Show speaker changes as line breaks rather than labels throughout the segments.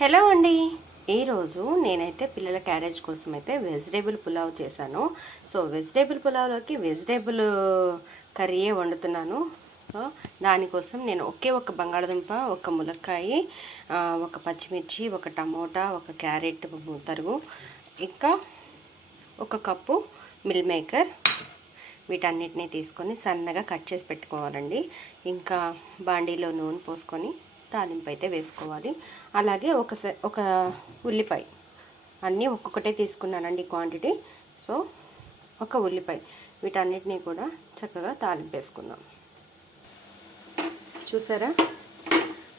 Hello అండి. ఈరోజు నేనైతే పిల్లల క్యారేజ్ కోసం అయితే వెజిటేబుల్ పులావ్ చేశాను. సో వెజిటేబుల్ పులావ్లోకి వెజిటేబుల్ కర్రీయే వండుతున్నాను. దానికోసం నేను ఒకే ఒక బంగాళదుంప ఒక ములక్కాయ ఒక పచ్చిమిర్చి ఒక టమోటా ఒక క్యారెట్ తరుగు ఇంకా ఒక కప్పు మిల్ మేకర్. వీటన్నిటిని తీసుకొని సన్నగా కట్ చేసి పెట్టుకోవాలండి. ఇంకా బాండీలో నూనె పోసుకొని తాలింపు అయితే వేసుకోవాలి. అలాగే ఒక స- ఒక ఉల్లిపాయ. అన్నీ ఒక్కొక్కటే తీసుకున్నానండి క్వాంటిటీ. సో ఒక ఉల్లిపాయ. వీటన్నిటిని కూడా చక్కగా తాలింపు వేసుకుందాం చూసారా?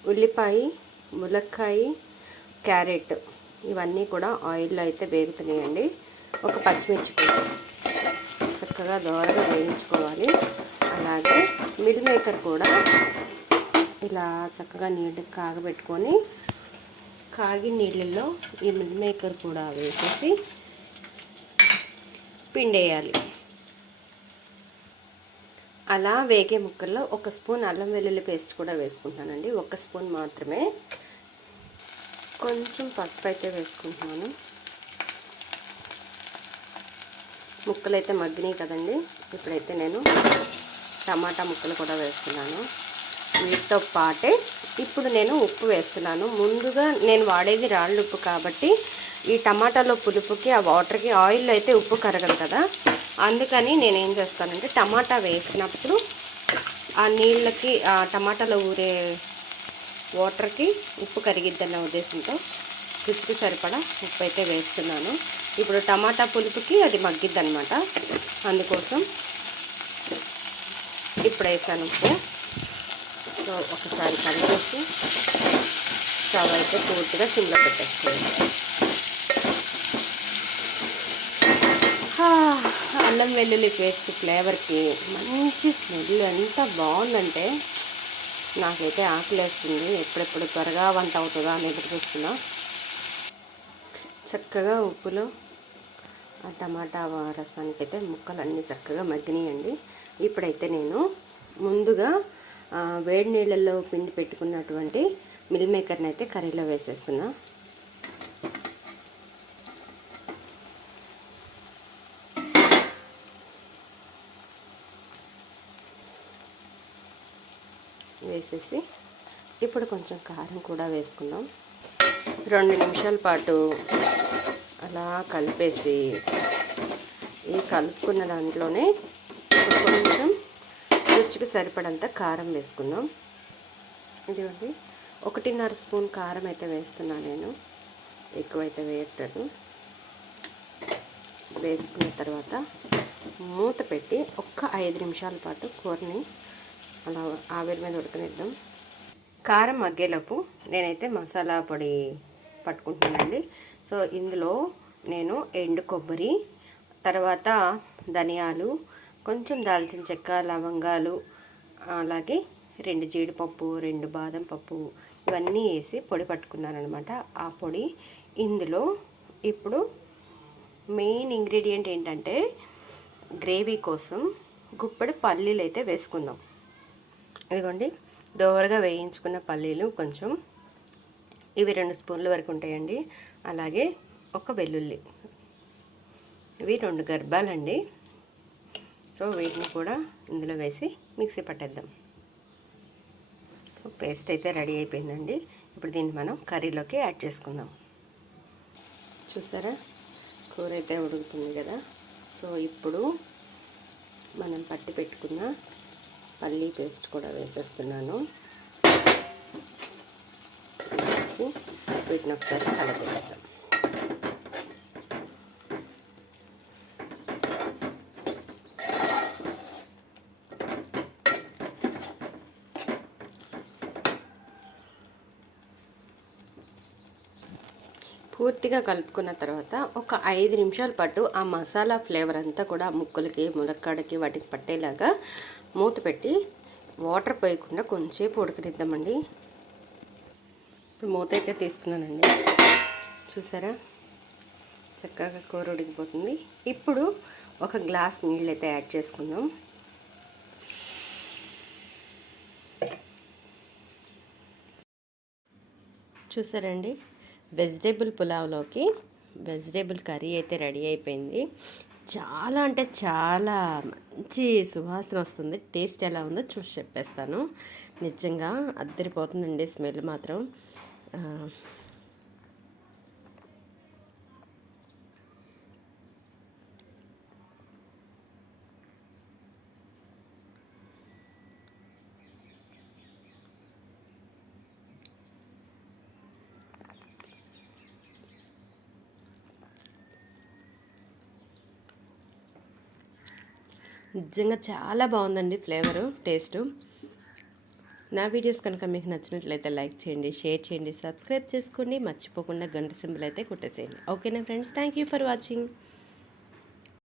ఉల్లిపాయ ములక్కాయ క్యారెట్ ఇవన్నీ కూడా ఆయిల్లో అయితే వేగుతున్నాయండి. ఒక పచ్చిమిర్చి కూడా. చక్కగా దోరగా వేయించుకోవాలి. అలాగే మిల్ మేకర్ కూడా ఇలా చక్కగా నీళ్ళు కాగబెట్టుకొని కాగి నీళ్ళల్లో ఈ మిల్ మేకర్ కూడా వేసేసి పిండేయాలి. అలా వేగే ముక్కల్లో ఒక స్పూన్ అల్లం వెల్లుల్లి పేస్ట్ కూడా వేసుకుంటానండి. ఒక స్పూన్ మాత్రమే. కొంచెం పసుపు అయితే వేసుకుంటున్నాను. ముక్కలు అయితే మగ్గినాయి కదండి. ఇప్పుడైతే నేను టమాటా ముక్కలు కూడా వేస్తున్నాను వీటితో పాటే ఇప్పుడు నేను ఉప్పు వేస్తున్నాను. ముందుగా నేను వాడేది రాళ్ళు ఉప్పు కాబట్టి ఈ టమాటాలో పులుపుకి ఆ వాటర్కి ఆయిల్ అయితే ఉప్పు కరగదు కదా. అందుకని నేను ఏం చేస్తానంటే టమాటా వేసినప్పుడు ఆ నీళ్ళకి ఆ టమాటాలో ఊరే వాటర్కి ఉప్పు కరిగిద్దన్న ఉద్దేశంతో రుచికి సరిపడా ఉప్పు అయితే వేస్తున్నాను. ఇప్పుడు టమాటా పులుపుకి అది మగ్గిద్ది అందుకోసం ఇప్పుడు వేసాను ఉప్పు. సో ఒకసారి కలిపేసి స్టవ్ అయితే పూర్తిగా సిమ్లో పెట్టేసుకోండి అల్లం వెల్లుల్లి పేస్ట్ ఫ్లేవర్కి మంచి స్మెల్ ఎంత బాగుందంటే నాకైతే ఆకలేస్తుంది. ఎప్పుడెప్పుడు త్వరగా వంట అవుతుందా అని ఎదురు చూస్తున్నా. చక్కగా ఉప్పులో ఆ టమాటా రసానికి అయితే ముక్కలు అన్నీ చక్కగా మగ్గినాయండి. ఇప్పుడైతే నేను ముందుగా వేడి నీళ్ళల్లో పిండి పెట్టుకున్నటువంటి మిల్ మేకర్ని అయితే కర్రీలో వేసేస్తున్నా. వేసేసి ఇప్పుడు కొంచెం కారం కూడా వేసుకుందాం. రెండు నిమిషాల పాటు అలా కలిపేసి ఈ కలుపుకున్న దాంట్లోనే కొంచెం రుచికి సరిపడంత కారం వేసుకుందాం. ఇదిగోండి ఒకటిన్నర స్పూన్ కారం అయితే వేస్తున్నాను నేను. ఎక్కువైతే వేయట్లేదు. వేసుకున్న తర్వాత మూత పెట్టి ఒక్క ఐదు నిమిషాల పాటు కూరని అలా ఆవిరి మీద ఉడకనిద్దాం. కారం మగ్గేలోపు నేనైతే మసాలా పొడి పట్టుకుంటున్నానండి. సో ఇందులో నేను ఎండు కొబ్బరి తర్వాత ధనియాలు కొంచెం దాల్చిన చెక్క లవంగాలు అలాగే రెండు జీడిపప్పు రెండు బాదం పప్పు ఇవన్నీ వేసి పొడి పట్టుకున్నాను అనమాట ఆ పొడి ఇందులో ఇప్పుడు మెయిన్ ఇంగ్రీడియంట్ ఏంటంటే గ్రేవీ కోసం గుప్పడి పల్లీలు అయితే వేసుకుందాం. ఇదిగోండి దోరగా వేయించుకున్న పల్లీలు కొంచెం ఇవి రెండు స్పూన్ల వరకు ఉంటాయండి. అలాగే ఒక వెల్లుల్లి ఇవి రెండు గర్భాలండి. సో వీటిని కూడా ఇందులో వేసి మిక్సీ పట్టేద్దాం. సో పేస్ట్ అయితే రెడీ అయిపోయిందండి. ఇప్పుడు దీన్ని మనం కర్రీలోకి యాడ్ చేసుకుందాం. చూసారా? కూర అయితే ఉడుకుతుంది కదా. సో ఇప్పుడు మనం పట్టి పెట్టుకున్న పల్లీ పేస్ట్ కూడా వేసేస్తున్నాను. వీటిని ఒకసారి కలపెట్టేద్దాం. పూర్తిగా కలుపుకున్న తర్వాత ఒక ఐదు నిమిషాల పాటు ఆ మసాలా ఫ్లేవర్ అంతా కూడా ముక్కలకి ములక్కాడకి వాటికి పట్టేలాగా మూత పెట్టి వాటర్ పోయకుండా కొంచెంసేపు ఉడకనిద్దామండి. ఇప్పుడు మూత అయితే తీస్తున్నానండి. చూసారా? చక్కగా కూర ఉడికిపోతుంది. ఇప్పుడు ఒక గ్లాస్ నీళ్ళు అయితే యాడ్ చేసుకుందాం. చూసారండి? వెజిటేబుల్ పులావ్లోకి వెజిటేబుల్ కర్రీ అయితే రెడీ అయిపోయింది. చాలా అంటే చాలా మంచి సువాసన వస్తుంది. టేస్ట్ ఎలా ఉందో చూసి చెప్పేస్తాను. నిజంగా అద్దరిపోతుందండి స్మెల్ మాత్రం. నిజంగా చాలా బాగుందండి ఫ్లేవరు టేస్టు. నా వీడియోస్ కనుక మీకు నచ్చినట్లయితే లైక్ చేయండి షేర్ చేయండి సబ్స్క్రైబ్ చేసుకోండి మర్చిపోకుండా గంట సింబల్ అయితే కొట్టేసేయండి. ఓకేనా friends? Thank you for watching.